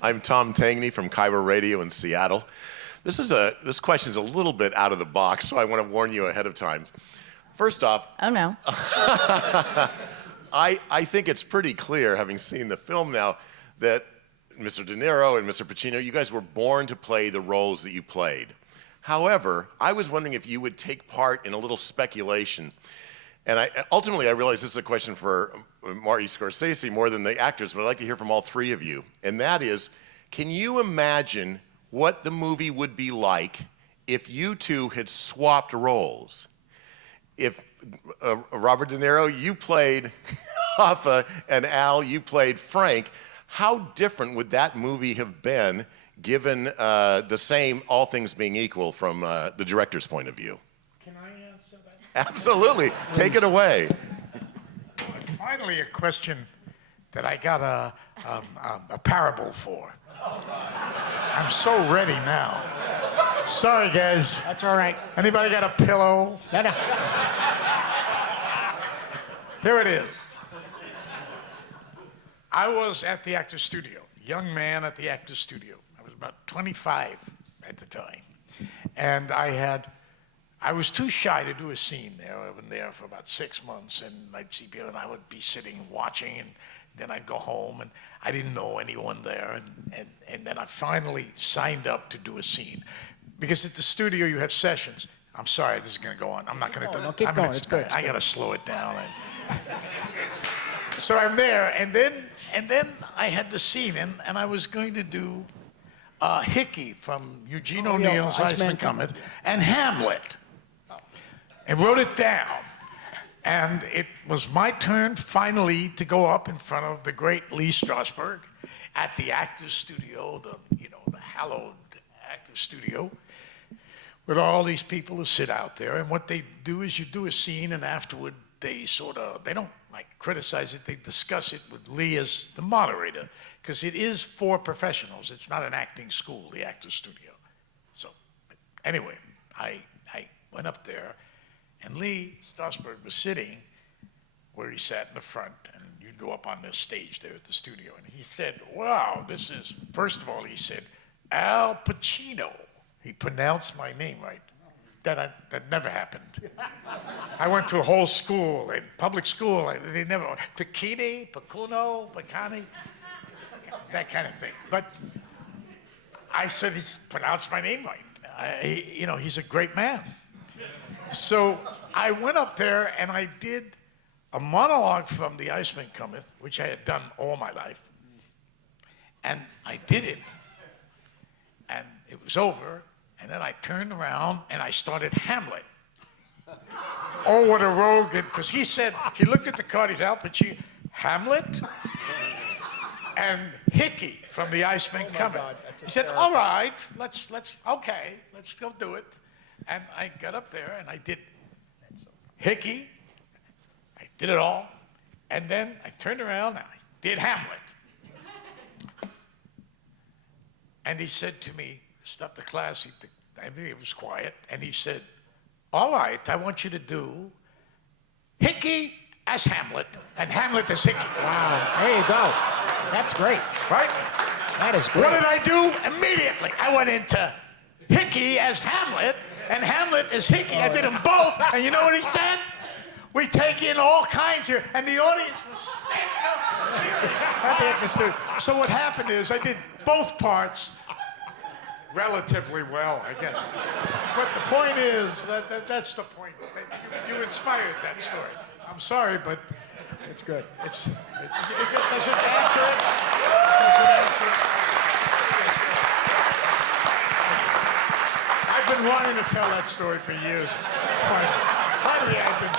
I'm Tom Tangney from KIRO Radio in Seattle. This question's a little bit out of the box, so I want to warn you ahead of time. First off, Oh no. I think it's pretty clear, having seen the film now, that Mr. De Niro and Mr. Pacino, you guys were born to play the roles that you played. However, I was wondering if you would take part in a little speculation. And ultimately, I realize this is a question for Marty Scorsese more than the actors, but I'd like to hear from all three of you. And that is, can you imagine what the movie would be like if you two had swapped roles? If Robert De Niro, you played Hoffa, and Al, you played Frank, how different would that movie have been given the same, all things being equal, from the director's point of view? Can I answer that? Absolutely. Take it away. Finally, a question that I got a parable for. I'm so ready now. Sorry, guys. That's all right. Anybody got a pillow? No. Here it is. I was at the Actors Studio, young man at the Actors Studio. I was about 25 at the time. And I was too shy to do a scene there. I've been there for about 6 months, and I'd see people, and I would be sitting watching, and then I'd go home, and I didn't know anyone there, and then I finally signed up to do a scene. Because at the studio, you have sessions. I'm sorry, this is going to go on. I'm not going to do it. No, keep going. It's good. I got to slow it down. So I'm there, and then I had the scene, and I was going to do Hickey from Eugene O'Neill's Iceman Cometh, and Hamlet. And wrote it down. And it was my turn finally to go up in front of the great Lee Strasberg at the Actors Studio, the hallowed Actors Studio, with all these people who sit out there. And what they do is you do a scene, and afterward they don't criticize it, they discuss it with Lee as the moderator, because it is for professionals. It's not an acting school, the Actors Studio. So anyway, I went up there, and Lee Strasberg was sitting where he sat in the front, and you'd go up on this stage there at the studio, and he said, wow, this is, first of all, he said, Al Pacino. He pronounced my name right. That never happened. I went to a whole school, a public school, they never, Pacini, Pacuno, Pacani, that kind of thing. But I said, he's pronounced my name right. He's a great man. So I went up there and I did a monologue from The Iceman Cometh, which I had done all my life. And I did it, and it was over, and then I turned around and I started Hamlet. Oh, what a rogue, because he looked at the card, he's Al Pacino, Hamlet, and Hickey from The Iceman Cometh. He said, all right, let's go do it. And I got up there and I did Hickey, I did it all, and then I turned around and I did Hamlet. And he said to me, stop the class, it was quiet, and he said, all right, I want you to do Hickey as Hamlet, and Hamlet as Hickey. Wow, there you go. That's great. Right? That is great. What did I do? Immediately, I went into Hickey as Hamlet, and Hamlet as Hickey. I did them both, and you know what he said? We take in all kinds here, and the audience was standing up and cheering at the Actors Studio. So what happened is I did both parts relatively well, I guess. But the point is, that's the point. You inspired that story. I'm sorry, but It's good. does it answer it? Does it answer it? I've been wanting to tell that story for years. Finally, I've been